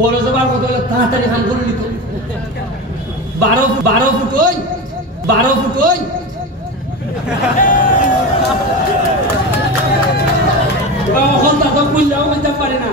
পৌরসভার কত হলে তাড়াতাড়ি খান করে নিত 12 ফুট ওই এখন তাদের বললেও বলতে পারে না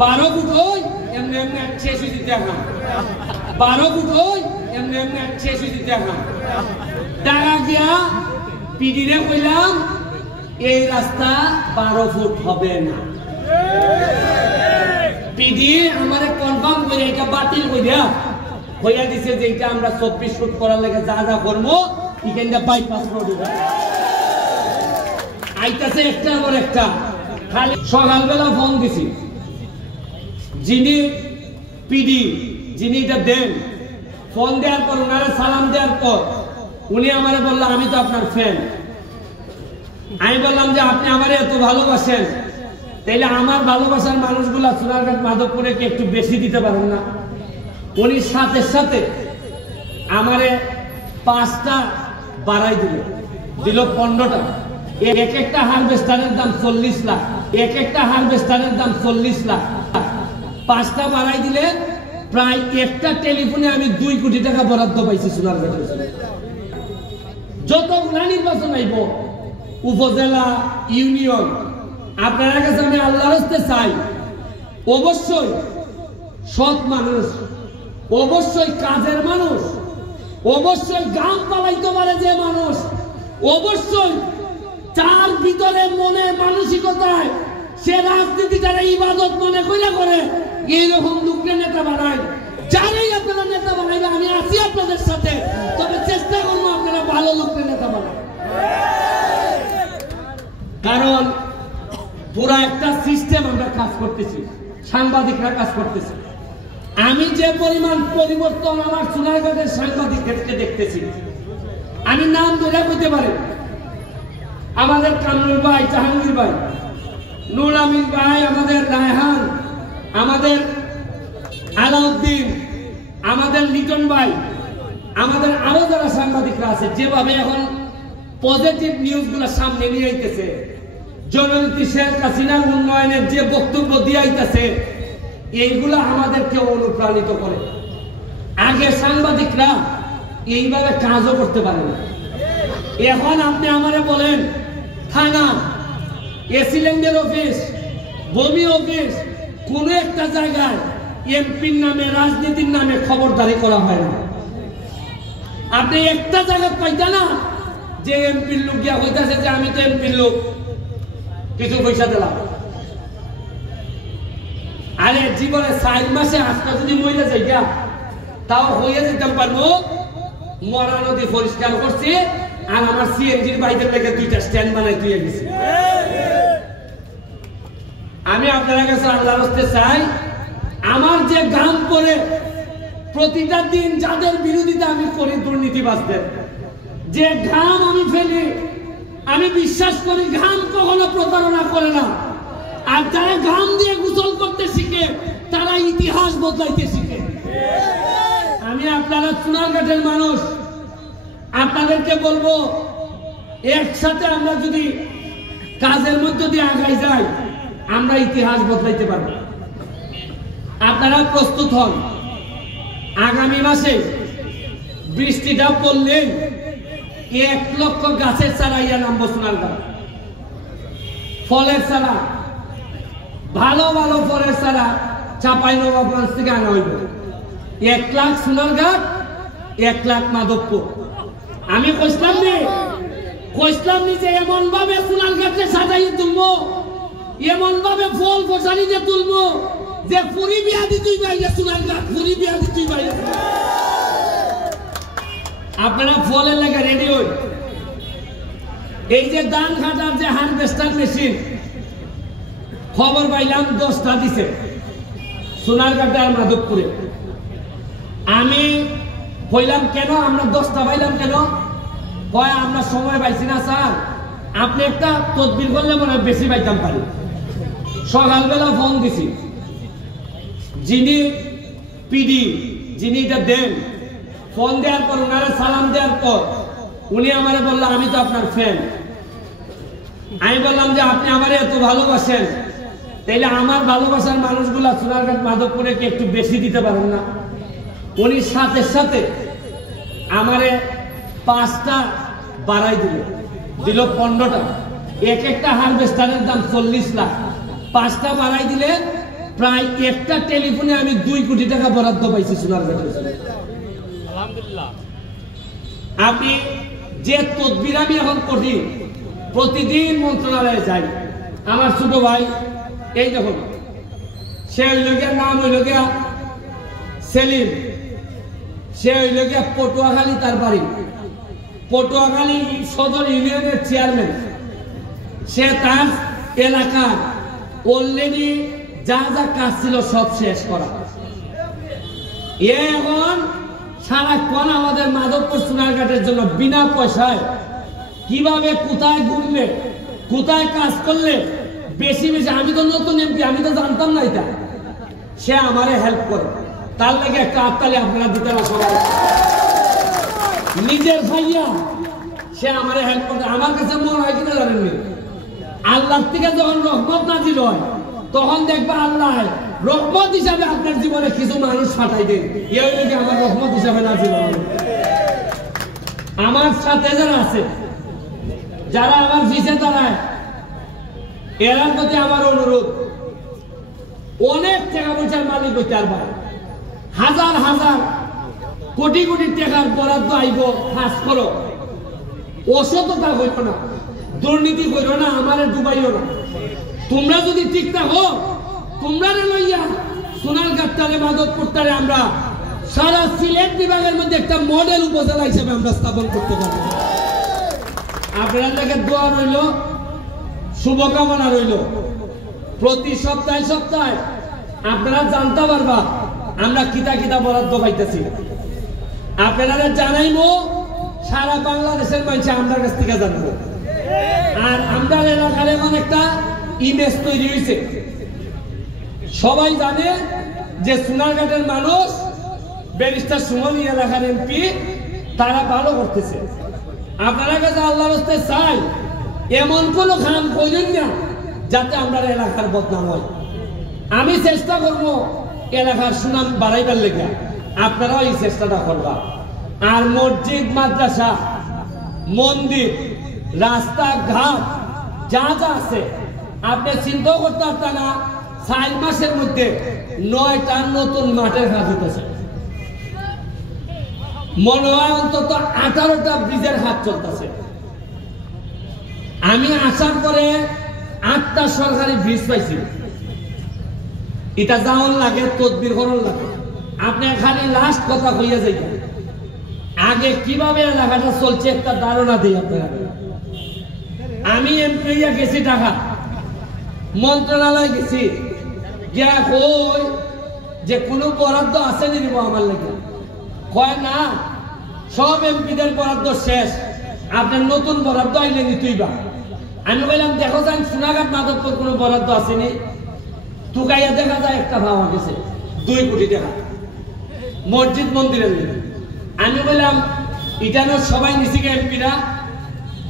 12 ফুট ওই এমনি এমনি শেষ হয়ে দিতে এখন 12 ফুট ওই এমনি এমনি শেষ হয়ে দিতে এখন টাকা গিয়া পিডিরে কইলাম এই রাস্তা 12 ফুট হবে না পিডি আমারে কনফার্ম করে এটা বাতিল কইরা হইয়া দিছে যে এটা আমরা 24 ফুট করার লাগে যা যা করব এখানটা বাইপাস রোড আইতাছে একটার পর একটা খালি সকালবেলা ফোন দিছি যিনি পিডি যিনি এটা দেন ফোন দেওয়ার পর ওনারা সালাম দেওয়ার পর উনি আমারে বলল আমি তো আপনার ফ্যান আমি বললাম যে আপনি আমারে এত ভালোবাসেন তাইলে আমার ভালোবাসার মানুষগুলা সোনারঘাট মাধবপুরে কি একটু বেশি দিতে পারেন না উনি সাথে সাথে আমারে 5টা বাড়াই দিল 15টা এক একটা হারভেস্টারের দাম 40 লাখ এক একটা হারভেস্টারের দাম 40 লাখ 5টা বাড়াই দিলে প্রায় একটা টেলিফোনে আমি 2 কোটি টাকা বরাদ্দ পাইছি সোনারঘাটের জন্য যতগুলা নির্বাচন আইব উপজেলা ইউনিয়ন আপনার কাছে আমি আল্লাহর রাস্তে চাই অবশ্যই সৎ মানুষ অবশ্যই কাজের মানুষ অবশ্যই গ্রাম পালাইতে পারে যে মানুষ অবশ্যই তার ভিতরে মনে মানসিকতায় সে রাজনীতিটারে ইবাদত মনে করে এইরকম লোককে নেতা বানায় যারাই আপনারা নেতা বানাইবে আমি আছি আপনাদের সাথে তবে চেষ্টা করবো আপনারা ভালো লোককে নেতা বানায় কারণ পুরা একটা সিস্টেম আমরা কাজ করতেছি সাংবাদিকরা কাজ করতেছি আমি যে পরিমাণ পরিবর্তন আমার সোনারঘাটের সাংবাদিকদেরকে দেখতেছি আমি নাম ধরে বলতে পারি আমাদের কামরুল ভাই জাহাঙ্গীর ভাই নুর আমিন ভাই আমাদের রায়হান আমাদের আলাউদ্দিন আমাদের লিটন ভাই আমাদের আরো যারা সাংবাদিকরা আছে যেভাবে এখন পজিটিভ নিউজগুলো সামনে নিয়ে আইতেছে জননীতি শেখ হাসিনার উন্নয়নের যে বক্তব্য দিয়ে আইতেছে এইগুলা আমাদেরকে অনুপ্রাণিত করে আগে সাংবাদিকরা এইভাবে কাজও করতে পারে না এখন আপনি আমারে বলেন থানা এসিলেন্ডের অফিস ভূমি অফিস কোন একটা জায়গায় এমপির নামে রাজনীতির নামে খবরদারি করা হয় না আপনি একটা জায়গা পাইতা না যে এমপির লোক গিয়া হইতাছে যে আমি তো এমপির লোক কিছু পয়সা দিলাম আরে জীবনে 4 মাসে আজকে যদি মহিলা যাইয়া তাও হইয়া যেতে পারবো মরা নদী পরিষ্কার করছে আর আমার সিএনজির বাইকের লেগে 2টা স্ট্যান্ড বানাই দিয়ে গেছি আমি আপনার কাছে আল্লাহর রাস্তে চাই আমার যে গ্রাম পরে প্রতিটা দিন যাদের বিরোধিতা আমি করি দুর্নীতিবাজদের যে ঘাম আমি ফেলি আমি বিশ্বাস করি ঘাম কখনো প্রতারণা করে না আর যারা ঘাম দিয়ে গোসল করতে শিখে তারা ইতিহাস বদলাইতে শিখে আমি আপনারা সোনারঘাটের মানুষ আপনাদেরকে বলবো একসাথে আমরা যদি কাজের মধ্য দিয়ে আগাই যাই আমরা ইতিহাস বদলাইতে পারবো আপনারা প্রস্তুত হন আগামী মাসে বৃষ্টিটা পড়লে 1 লক্ষ গাছের চারা ইয়া নামবো সোনারঘাট ফলের চারা ভালো ভালো ফলের চারা চাঁপাইনবাবগঞ্জ থেকে আনা হইব 1 লাখ সোনারঘাট 1 লাখ মাধবপুর আমি কইলাম যে এমন ভাবে সোনারঘাটে সাজাই তুলবো এমন ভাবে ফল ফসালি দিয়ে তুলবো যে পুরি বিয়া দিতেই বাইরে সোনারঘাট পুরি বিয়া দিতেই বাইরে আপনারা ফলের লাগে রেডি হই এই যে ধান কাটার যে হারভেস্টার মেশিন খবর পাইলাম 10টা দিছে সোনারঘাটে আর মাধবপুরে আমি কইলাম কেন আমরা 10টা পাইলাম কেন কয় আমরা সময় পাইছি না স্যার আপনি একটা তদবির করলে মনে হয় বেশি পাইতাম পারি সকালবেলা ফোন দিছি যিনি পিডি যিনি এটা দেন ফোন দেওয়ার পর ওনারা সালাম দেওয়ার পর উনি আমারে বলল আমি তো আপনার ফ্যান আমি বললাম যে আপনি আমারে এত ভালোবাসেন তাইলে আমার ভালোবাসার মানুষগুলা সোনারঘাট মাধবপুরে কি একটু বেশি দিতে পারেন না? উনি সাথে সাথে আমারে 5টা বাড়াই দিল 15টা। এক একটা হারভেস্টারের দাম 40 লাখ। 5টা বাড়াই দিলে প্রায় একটা টেলিফোনে আমি 2 কোটি টাকা বরাদ্দ পাইছি সোনারঘাটের। আলহামদুলিল্লাহ। আপনি যে তদবির আমি এখন করি, প্রতিদিন মন্ত্রণালয়ে যাই। আমার ছোট ভাই এই দেখুন, সে হইল গিয়া, নাম হইল গিয়া সেলিম, সে হইল গিয়া পটুয়াখালী, তার বাড়ি পটুয়াখালী সদর ইউনিয়নের চেয়ারম্যান। সে তার এলাকা অলরেডি যা যা কাজ ছিল সব শেষ করা। এখন সারাক্ষণ আমাদের মাধবপুর সোনারঘাটের জন্য বিনা পয়সায় কিভাবে কোথায় ঘুরলে, কোথায় কাজ করলে বেশি বেশি, আমি তো নতুন এমপি, আমি তো জানতাম না এটা, সে আমারে হেল্প করে। তার লাগে একটা হাততালি আপনারা দিতে না সবাই। নিজের ভাইয়া সে আমারে হেল্প করে। আমার কাছে মনে হয় কিনা জানেননি, আল্লাহ থেকে যখন রহমত নাজিল হয় তখন দেখবা আল্লাহ রহমত হিসাবে আপনার জীবনে কিছু মানুষ ফাটাই দেন। এই লোকে আমার রহমত হিসাবে নাজিল হয়। আমার সাথে যারা আছে, যারা আমার পিছে দাঁড়ায়, এরার প্রতি আমার অনুরোধ, অনেক টাকা পয়সার মালিক হইতে পারবে, হাজার হাজার কোটি কোটি টাকার বরাদ্দ আইব, কাজ করো, অসততা হইল না, দুর্নীতি হইল না, আমারে ডুবাইও না। তোমরা যদি ঠিক থাকো, তোমরা লইয়া সোনারঘাটটারে মাধবপুরটারে আমরা সারা সিলেট বিভাগের মধ্যে একটা মডেল উপজেলা হিসেবে আমরা স্থাপন করতে পারবো। আপনাদের দোয়া রইল, শুভকামনা রইল। প্রতি সপ্তাহে সপ্তাহে আপনারা জানতে পারবা আমরা কিতা কিতা বরাদ্দ পাইতেছি। আপনারা জানাইবো, সারা বাংলাদেশের মানুষ আমার কাছ থেকে জানবো। আর আমরা এলাকার এমন একটা ইমেজ তৈরি হয়েছে, সবাই জানে যে সোনারঘাটের মানুষ ব্যারিস্টার সুমন এলাকার এমপি, তারা ভালো করতেছে। আপনারা কাছে আল্লাহর রাস্তায় চাই এমন কোন কাম করেন না যাতে আমরা এলাকার বদনাম হয়। আমি চেষ্টা করব এলাকার সুনাম বাড়াইবার লেগে, আপনারাও এই চেষ্টাটা করবা। আর মসজিদ, মাদ্রাসা, মন্দির, রাস্তাঘাট যা যা আছে, আপনি চিন্তাও করতে পারতেন না 4 মাসের মধ্যে 9টা নতুন মাঠের কাজ হতেছে। মনে হয় অন্তত 18টা ব্রিজের কাজ চলতেছে। আমি আসার পরে 8টা সরকারি ব্রিজ পাইছি। এটা যাওয়ার লাগে, তদবির করার লাগে। আপনি খালি লাস্ট কথা কইয়া যাইবেন, আগে কিভাবে এলাকাটা চলছে একটা ধারণা দিই আপনারা। আমি এমপি গেছি ঢাকা, মন্ত্রণালয় গেছি, গিয়া কই যে কোনো বরাদ্দ আছে নি দিব আমার লাগে? কয় না, সব এমপিদের বরাদ্দ শেষ, আপনার নতুন বরাদ্দ আইলে নিতেইবা। আমি বললাম দেখো যান সোনারঘাট মাধবপুর কোনো বরাদ্দ আসেনি। টুকাইয়া দেখা যায় একটা ভাবা গেছে 2 কোটি টাকা মসজিদ মন্দিরের লেগে। আমি বললাম ইটানো সবাই নিছি গে এমপিরা?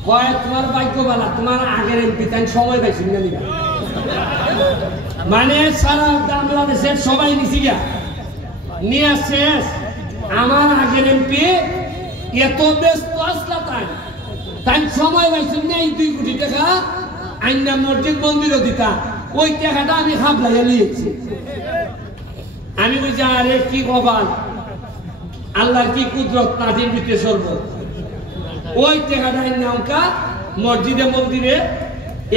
কয় তোমার ভাগ্য বালা, তোমার আগের এমপি তাই সময় পাইছি না নিবা। মানে সারা বাংলাদেশের সবাই নিছি গা নিয়ে শেষ। আমার আগের এমপি এত ব্যস্ত আসলা তাই সময় পাইছি না। এই 2 কোটি টাকা আইনা মসজিদ মন্দিরও দিতা, ওই টাকাটা আমি হাবলাইয়া লিয়েছি। আমি বলছি আরে কি কপাল, আল্লাহর কি কুদরত, নাজির ভিতরে সর্ব। ওই টাকাটা আইনা মসজিদে মন্দিরে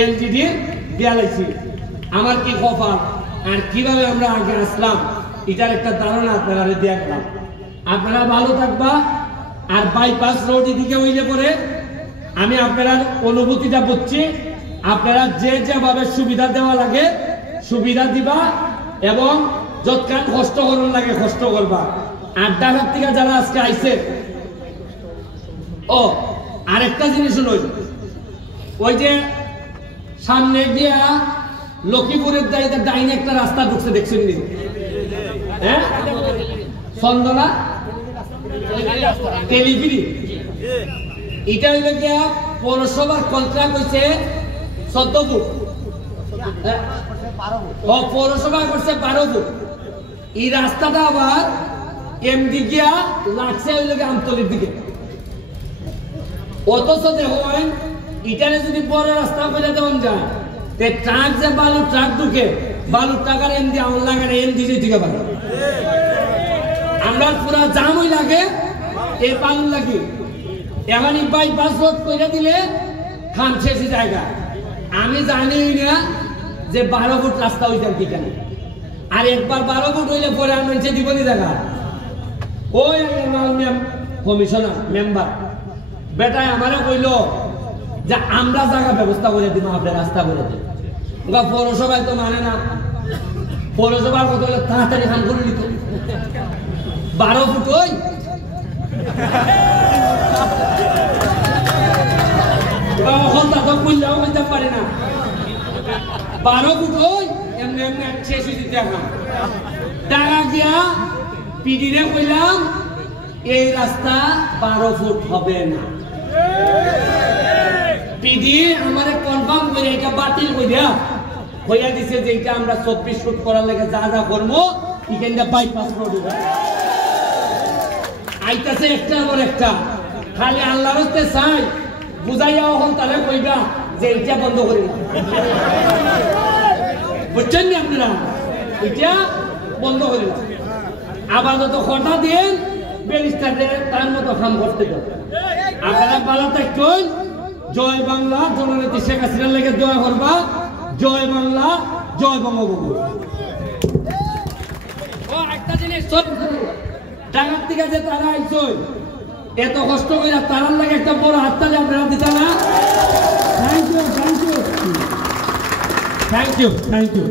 এলজিডি দেয়া লাগছি। আমার কি কপাল, আর কিভাবে আমরা আগে আসলাম এটার একটা ধারণা আপনারা দেখলাম। আপনারা ভালো থাকবা। আর বাইপাস রোড এদিকে হইলে পরে আমি আপনারা অনুভূতিটা বুঝছি। আপনারা যে যেভাবে সুবিধা দেওয়া লাগে সুবিধা দিবা, এবং যতক্ষণ কষ্ট করার লাগে কষ্ট করবা। আর ঢাকার থেকে যারা আজকে আইছে, ও আরেকটা জিনিস হলো, ওই যে সামনে গিয়া লক্ষ্মীপুরের ডাইনে একটা রাস্তা ঢুকছে, দেখছেন নি? হ্যাঁ, চন্দনা টেলিফিরি, এটা হইলে গিয়া পৌরসভার কন্ট্রাক্ট হয়েছে 14 ফুট, ও পৌরসভা করছে 12 ফুট। এই রাস্তাটা আবার এমডি গিয়া লাগছে ওই লোকে আমতলির দিকে। অথচ দেখেন ইটারে যদি বড় রাস্তা করে দেওয়া যায়, তে ট্রাক যে বালুর ট্রাক ঢুকে, বালুর টাকার এমডি আমল লাগে না, এমডি যে দিকে পারে। আমরা পুরা জামই লাগে এই বালুর লাগে। এখন বাইপাস রোড করে দিলে খান শেষি জায়গা। আমি জানি না যে 12 ফুট রাস্তা হইতাম কি কেন। আর একবার 12 ফুট হইলে পরে আর মানুষে দিবনি জায়গা। ওই কমিশনার মেম্বার বেটায় আমারে কইল যে আমরা জায়গা ব্যবস্থা করে দিব, আপনার রাস্তা করে দেব। ওরা পৌরসভায় তো মানে না। পৌরসভার কথা হলে তাড়াতাড়ি খান করে নিত। 12 ফুট ওই এখন তাকে কইলেও কইতে পারে না। 12 ফুট ওই এমনি এমনি শেষ হয়ে দিতে টাকা দিয়া পিডিরে কইলাম এই রাস্তা 12 ফুট হবে না। পিডি আমারে কনফার্ম করে এটা বাতিল কইরা হইয়া দিছে যে এটা আমরা 24 ফুট করার লাগে যা যা করব এখানটা বাইপাস রোড হবে। আইতাছে একটার পর একটা। খালি আল্লাহর রাস্তে চাই বুঝাইয়া এখন তাহলে কইবা যে এটা বন্ধ করি না। বুঝছেন নি আপনারা? এটা বন্ধ করি না। আপাতত খটা দিন ব্যারিস্টারদের তার মতো কাম করতে দেন। আপনারা পালা থাকুন। জয় বাংলা। জননেত্রী শেখ হাসিনার লেগে দোয়া করবা। জয় বাংলা, জয় বঙ্গবন্ধু। ও একটা জিনিস ঢাকার থেকে যে তারা আইসই এত কষ্ট করে তারার লাগে একটা বড় হাততালি আপনারা দিতা না? Thank you, thank you, thank you, thank you.